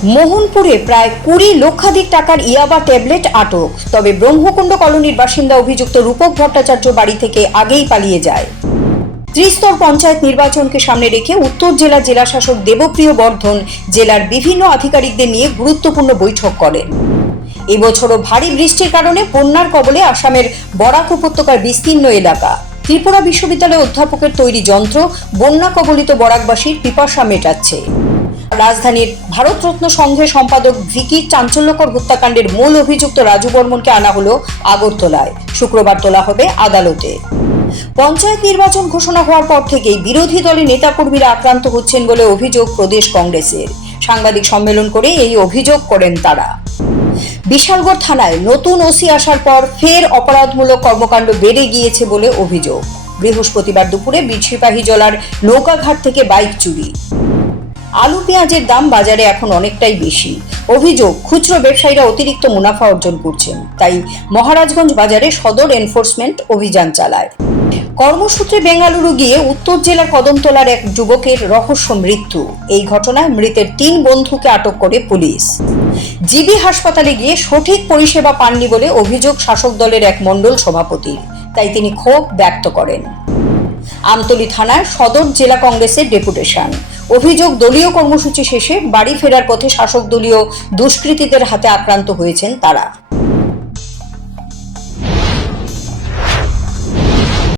মোহনপুরে প্রায় 20 লক্ষাধিক টাকার ইয়াবা ট্যাবলেট আটক। তবে ব্রহ্মকুণ্ড কলোনির বাসিন্দা অভিযুক্ত রূপক ভট্টাচার্য বাড়ি থেকে আগেই পালিয়ে যায়। ত্রিস্তর পঞ্চায়েত নির্বাচনকে সামনে রেখে উত্তর জেলা জেলাশাসক দেবপ্রিয় বর্ধন জেলার বিভিন্ন আধিকারিকদের নিয়ে গুরুত্বপূর্ণ বৈঠক করেন। এবছরও ভারী বৃষ্টির কারণে বন্যার কবলে আসামের বরাক উপত্যকার বিস্তীর্ণ এলাকা। ত্রিপুরা বিশ্ববিদ্যালয়ের অধ্যাপকের তৈরি যন্ত্র বন্যা কবলিত বরাকবাসীর পিপাসা মেটাচ্ছে। রাজধানীর ভারতরত্ন সংঘের সম্পাদক ভিকির চাঞ্চল্যকর হত্যাকাণ্ডের মূল অভিযুক্ত রাজু বর্মনকে আনা হলো আগরতলায়। শুক্রবার তোলা হবে আদালতে। পঞ্চায়েত নির্বাচন ঘোষণা হওয়ার পর থেকেই বিরোধী দলের নেতাকর্মীরা আক্রান্ত হচ্ছেন বলে অভিযোগ প্রদেশ কংগ্রেসের। সাংবাদিক সম্মেলন করে এই অভিযোগ করেন তারা। বিশালগড় থানায় নতুন ওসি আসার পর ফের অপরাধমূলক কর্মকাণ্ড বেড়ে গিয়েছে বলে অভিযোগ। বৃহস্পতিবার দুপুরে বীরসিপাহীজলার নৌকাঘাট থেকে বাইক চুরি। আলু পেঁয়াজের দাম বাজারে এখন অনেকটাই বেশি। অভিযোগ, খুচরো ব্যবসায়ীরা অতিরিক্ত মুনাফা অর্জন করছেন। তাই মহারাজগঞ্জ বাজারে সদর এনফোর্সমেন্ট অভিযান চালায়। কর্মসূত্রে বেঙ্গালুরু গিয়ে উত্তর জেলার কদমতলার এক যুবকের রহস্য মৃত্যু। এই ঘটনায় মৃতের 3 বন্ধুকে আটক করে পুলিশ। জিবি হাসপাতালে গিয়ে সঠিক পরিষেবা পাননি বলে অভিযোগ শাসক দলের এক মণ্ডল সভাপতির। তাই তিনি ক্ষোভ ব্যক্ত করেন। আমতলী থানার সদর জেলা কংগ্রেসের ডেপুটেশন। অভিযোগ, দলীয় কর্মসূচি শেষে বাড়ি ফেরার পথে শাসক দলীয় দুষ্কৃতীদের হাতে আক্রান্ত হয়েছেন তারা।